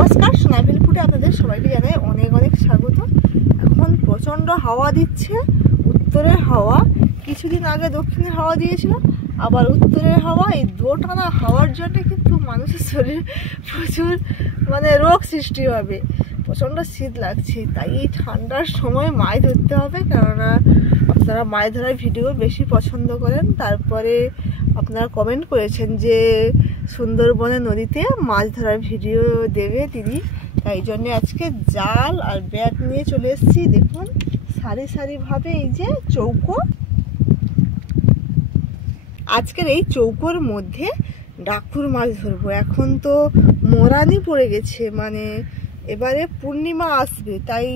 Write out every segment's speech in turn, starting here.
নমস্কার, সোনাবিল ফুডে আপনাদের সবাইকে জানাই অনেক অনেক স্বাগত। এখন প্রচণ্ড হাওয়া দিচ্ছে, উত্তরের হাওয়া। কিছুদিন আগে দক্ষিণের হাওয়া দিয়েছিল, আবার উত্তরের হাওয়া। এই দোটানা হাওয়ার জন্য কিন্তু মানুষের শরীরে প্রচুর রোগ সৃষ্টি হবে। প্রচণ্ড শীত লাগছে, তাই এই ঠান্ডার সময় মাছ ধরতে হবে, কেননা আপনারা মাছ ধরার ভিডিও বেশি পছন্দ করেন। তারপরে আপনারা কমেন্ট করেছেন যে সুন্দরবনে নদীতে মাছ ধরার ভিডিও দেবে দিদি, তাই জন্য আজকে জাল আর ব্যাট নিয়ে চলে এসেছি। দেখুন সারি সারিভাবে এই যে চৌকো, আজকের এই চৌকোর মধ্যে ডাকুর মাছ ধরবো। এখন তো মোরানি পড়ে গেছে, এবারে পূর্ণিমা আসবে, তাই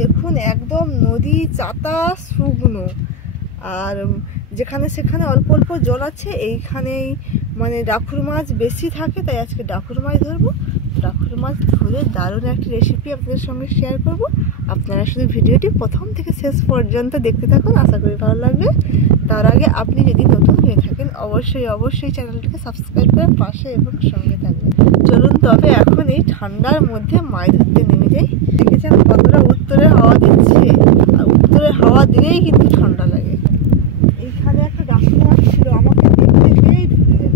দেখুন একদম নদী চাতা শুকনো, আর যেখানে সেখানে অল্প অল্প জল আছে, এইখানেই ডাকুর মাছ বেশি থাকে, তাই আজকে ডাকুর মাছ ধরবো। ডাকুর মাছ ধরে দারুণ একটি রেসিপি আপনাদের সঙ্গে শেয়ার করব। আপনারা শুধু ভিডিওটি প্রথম থেকে শেষ পর্যন্ত দেখতে থাকুন, আশা করি ভালো লাগবে। তার আগে আপনি যদি নতুন হয়ে থাকেন অবশ্যই চ্যানেলটিকে সাবস্ক্রাইব করে পাশে এবং সঙ্গে থাকবেন। চলুন তবে এখন এই ঠান্ডার মধ্যে মাছ ধরতে নেমে যাই। দেখেছেন কতটা উত্তরে হাওয়া দিচ্ছে, আর উত্তরে হাওয়া দিলেই কিন্তু ঠান্ডা লাগে। এইখানে একটা ডাকুর মাছ ছিল, আমাকে দেখতে পেয়েই ঢুকে গেল।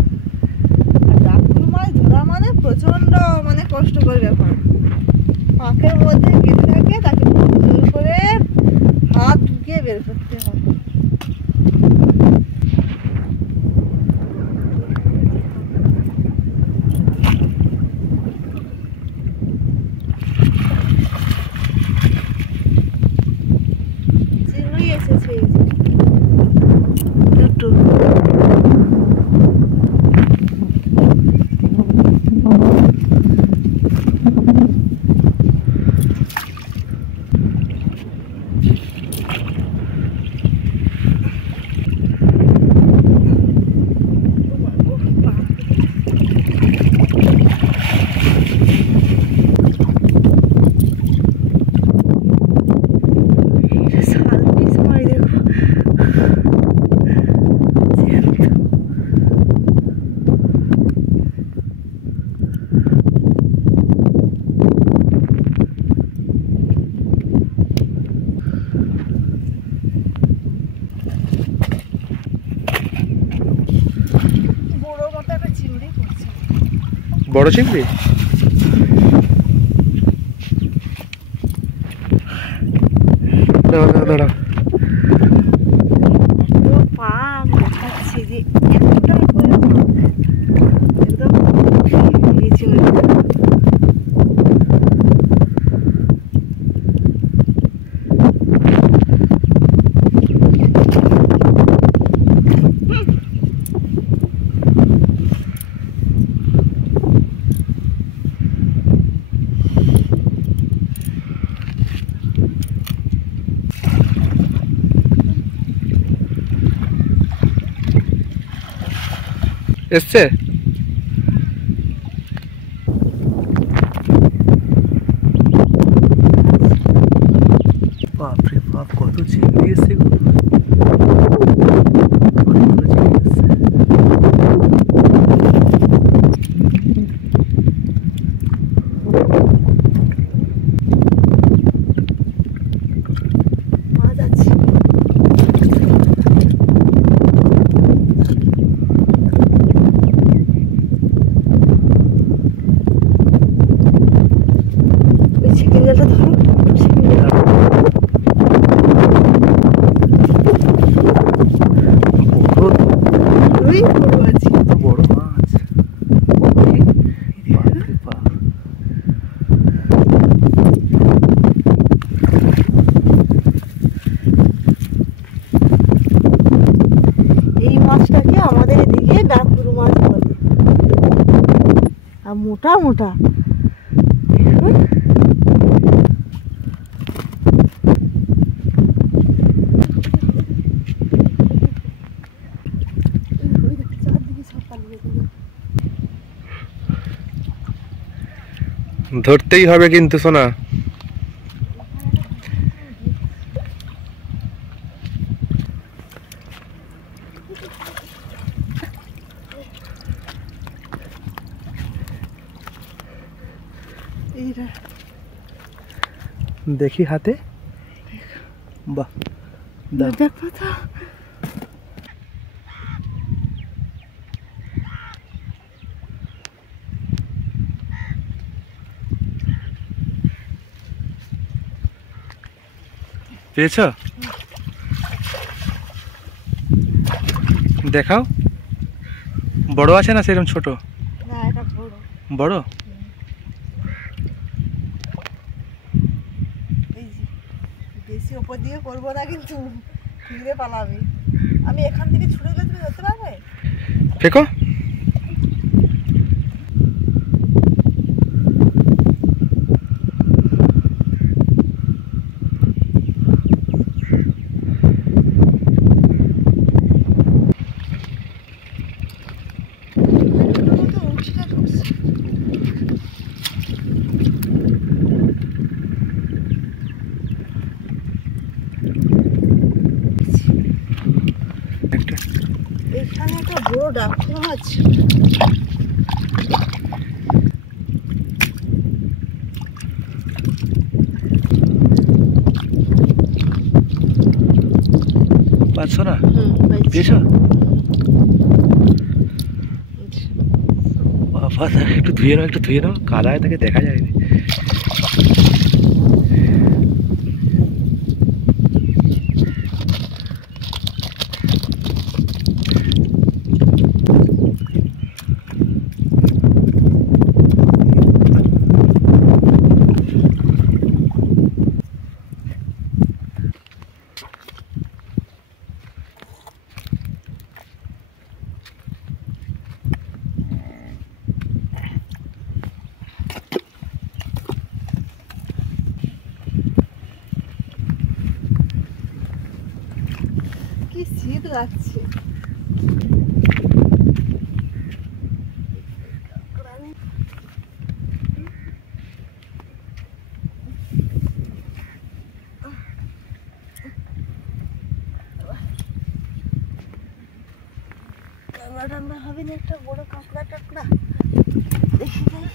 আর ডাকুর মাছ ধরা প্রচণ্ড কষ্টকর ব্যাপার। পাঁকের মধ্যে গেঁথে থাকে, তাকে জোর করে হাত ঢুকিয়ে বের করতে হয়। চিংড়ি এসেছে এই যে দুটো। বড় চিংড়ি, দাঁড়া পা দেখাচ্ছে যে এতটা করে একদম নিচে এসছে। বাপরে বাপ, কত চিংড়ি এসছে, আমাদের এদিকে ডাকুর মাছ বলে, আর মোটা মোটা। দেখুন ধরতেই হবে কিন্তু সোনা। এইটা দেখি হাতে। বাহ, দাও। দেখো তো, পেয়েছো? দেখাও। বড় আছে না সেরকম ছোট? না এটা বড়। বড়? এই যে বেশি ওপর দিয়ে করবো না কিন্তু ফিরে পালাবে। আমি এখান থেকে ছুটে গেলে তুমি ধরতে পারবে? ফেকো। উঠিটা ঢুকছে। একটা এখানে একটা বড় ডাক্তার আছে। পাচ্ছো না? পাইছি। পেয়েছো? বাবা, তাকে একটু ধুয়ে নাও, একটু ধুয়ে নাও, কাদায় তাকে দেখা যায়নি। কি শীত লাগছে। ঠান্ডা ঠান্ডা হবে না একটা বড় কাঁকড়া টাকড়া দেখি যাই।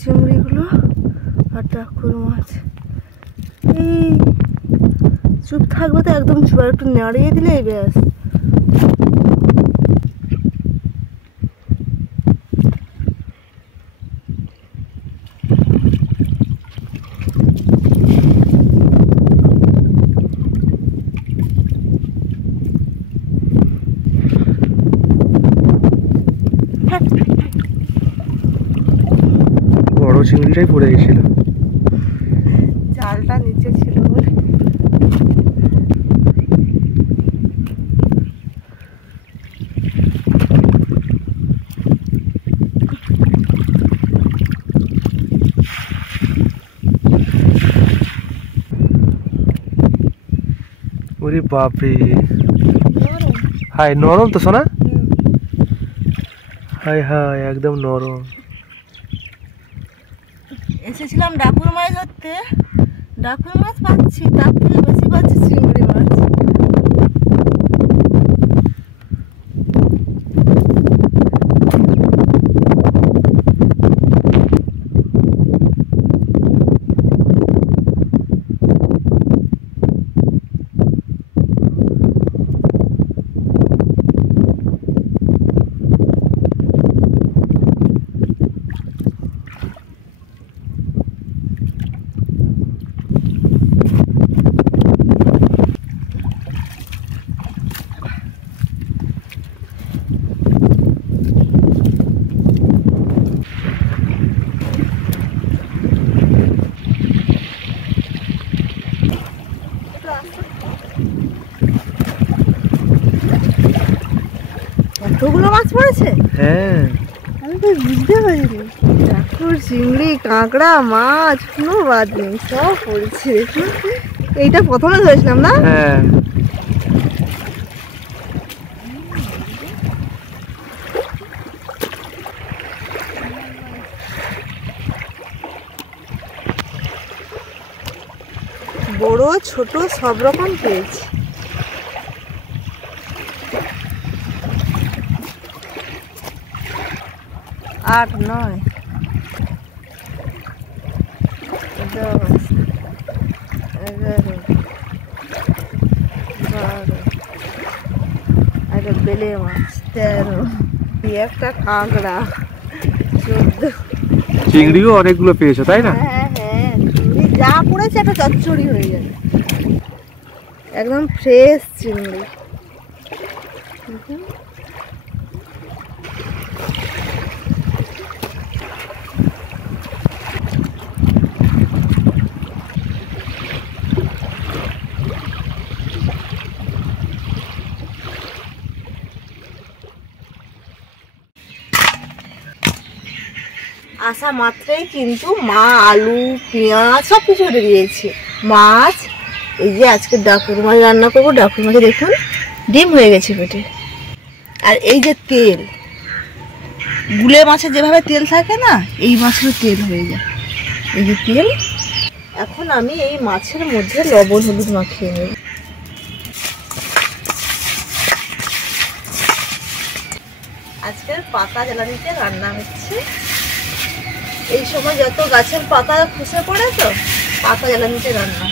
চিংড়িগুলো আর ডাকুর মাছ। এই চুপ থাকবে তো একদম চুপ, আর একটু নাড়িয়ে দিলেই ব্যাস। বড় চিংড়িটাই পড়ে গেছিল। জালটা নিচে ছিল বলে। ওরে বাপরে, হাই নরম তো সোনা, হাই হাই একদম নরম। এসেছিলাম ডাকুর মাছ ধরতে, ডাকুর মাছ পাচ্ছি, তার থেকে বেশি পাচ্ছি চিংড়ি মাছ। পড়েছে? হ্যাঁ, আমি তো বুঝতে পারিনি। কাঁকড়, চিংড়ি, কাঁকড়া, মাছ কোনো বাদ নেই, সব পড়েছে। দেখুন, এইটা প্রথমে ধরেছিলাম না? হ্যাঁ। বড় ছোট সব রকম পেয়েছি। আট, 9, 10, 11, 12, একটা বেলে মাছ, 13, একটা কাঁকড়া, 14। চিংড়িও অনেকগুলো পেয়েছো তাই না? হ্যাঁ হ্যাঁ, চিংড়ি যা পড়েছে একটা চচ্চড়ি হয়ে যাবে, একদম ফ্রেশ চিংড়ি। আসা মাত্রই কিন্তু মা আলু পেঁয়াজ সব কিছু কেটে দিয়েছে। মাছ, এই যে আজকে ডাকুর মাছ রান্না করবো। ডাকুর মাছে দেখুন ডিম হয়ে গেছে পেটে। আর এই যে তেল, গুলে মাছে যেভাবে তেল থাকে না, এই মাছেরও তেল হয়ে যায়। এই যে তেল, এখন আমি এই মাছের মধ্যে লবণ হলুদ মাখিয়ে নেব। আজকের পাতা জ্বালানিতে রান্না হচ্ছে। এই সময় যত গাছের পাতা খসে পড়ে, তো পাতা জ্বালানিতে রান্না।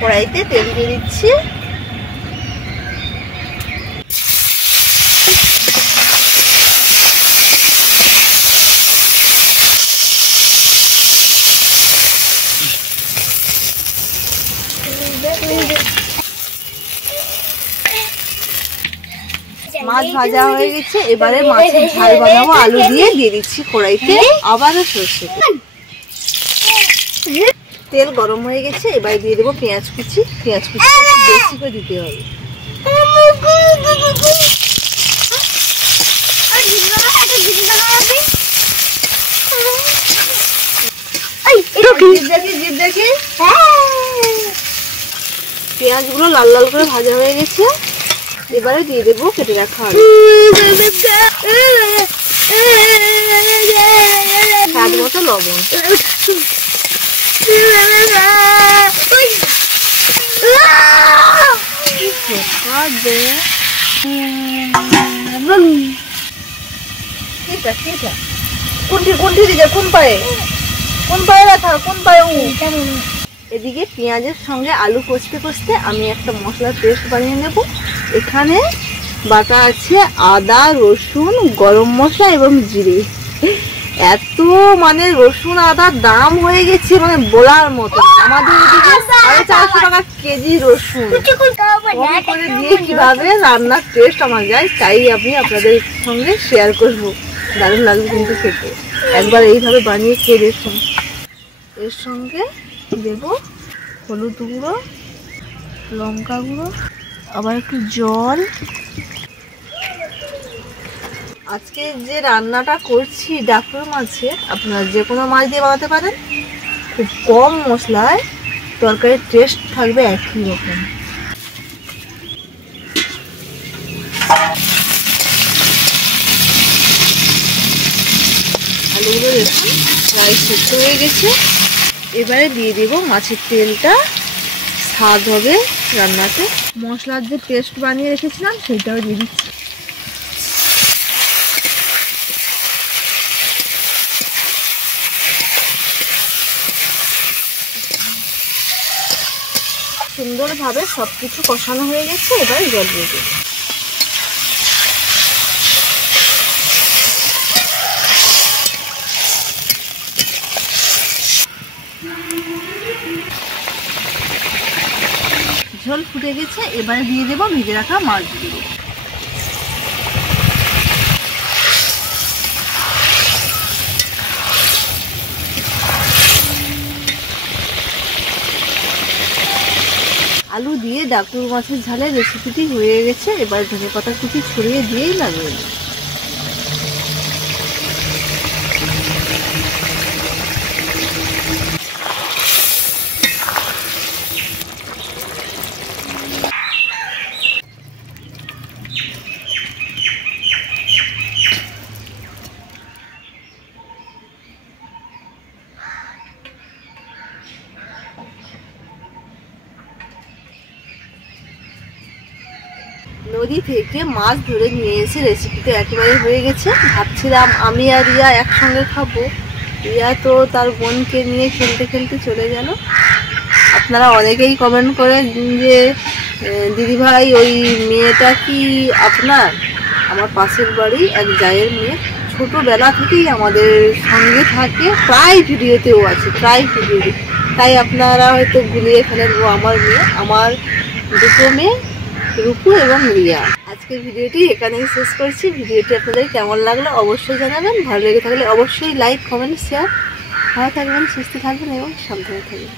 কড়াইতে তেল দিয়ে দিচ্ছি। মাছ ভাজা হয়ে গেছে, এবারে মাছের ঝাল বানাবো। আলু দিয়ে দিচ্ছি কড়াইতে, আবারও সরষে তেল। তেল গরম হয়ে গেছে, এবারে দিয়ে দেবো পেঁয়াজ কুচি। পেঁয়াজ কুচি বেশি করে দিতে হবে। পেঁয়াজগুলো লাল লাল করে ভাজা হয়ে গেছে, এবারে দিয়ে দেবো কেটে রাখা আলু। স্বাদ মতো লবণ। কোনটি দিকে, কোন পায়ে রাখা, কোন পায়ে? এদিকে পেঁয়াজের সঙ্গে আলু কষতে কষতে আমি একটা মশলার পেস্ট বানিয়ে নেব। এখানে বাটা আছে আদা, রসুন, গরম মশলা এবং জিরে। এত মানে রসুন আদার দাম হয়ে গেছে মানে বলার মতো। আমাদের এদিকে 450 টাকা কেজি রসুন। করে দিয়ে কিভাবে রান্নার টেস্ট আমার যায়, তাই আমি আপনাদের সঙ্গে শেয়ার করব। দারুণ লাগবে কিন্তু খেতে, একবার এইভাবে বানিয়ে খেয়ে দেখুন। এর সঙ্গে দেব হলুদ গুঁড়ো, লঙ্কা গুঁড়ো, আবার একটু জল। আজকে যে রান্নাটা করছি ডাকুর মাছে, আপনারা যে কোনো মাছ দিয়ে বানাতে পারেন। খুব কম মশলায় তরকারির টেস্ট থাকবে একই রকম। আলুগুলো দেখুন প্রায় সেদ্ধ হয়ে গেছে, এবারে দিয়ে দেব মাছের তেলটা। স্বাদ হবে রান্নাতে। মশলার যে পেস্ট বানিয়ে রেখেছিলাম সেটাও দিয়ে দিচ্ছি। সুন্দরভাবে সবকিছু কষানো হয়ে গেছে, এবার জল দিয়ে দেব। ঝোল ফুটে গেছে, এবারে দিয়ে দেবো ভেজে রাখা মাছগুলো। আলু দিয়ে ডাকুর মাছের ঝালের রেসিপিটি হয়ে গেছে। এবার ধনেপাতা কুচি ছড়িয়ে দিয়েই নামিয়ে নেব। নদী থেকে মাছ ধরে নিয়ে এসে রেসিপিটা একেবারে হয়ে গেছে। ভাবছিলাম আমি আর রিয়া একসঙ্গে খাবো, রিয়া তো তার বোনকে নিয়ে খেলতে খেলতে চলে গেল। আপনারা অনেকেই কমেন্ট করেন যে দিদিভাই ওই মেয়েটা কি আপনার? আমার পাশের বাড়ি এক জায়ের মেয়ে, ছোটোবেলা থেকেই আমাদের সঙ্গে থাকে, প্রায় ভিডিওতেও আছে, প্রায় ভিডিওতে। তাই আপনারা হয়তো গুলিয়ে ফেলেন ও আমার মেয়ে। আমার দুটো মেয়ে, রূপু এবং রিয়া। আজকের ভিডিওটি এখানেই শেষ করছি। ভিডিওটি আপনাদের কেমন লাগলো অবশ্যই জানাবেন। ভালো লেগে থাকলে অবশ্যই লাইক, কমেন্ট, শেয়ার। ভালো থাকবেন, সুস্থ থাকবেন এবং সাবধানে থাকবেন।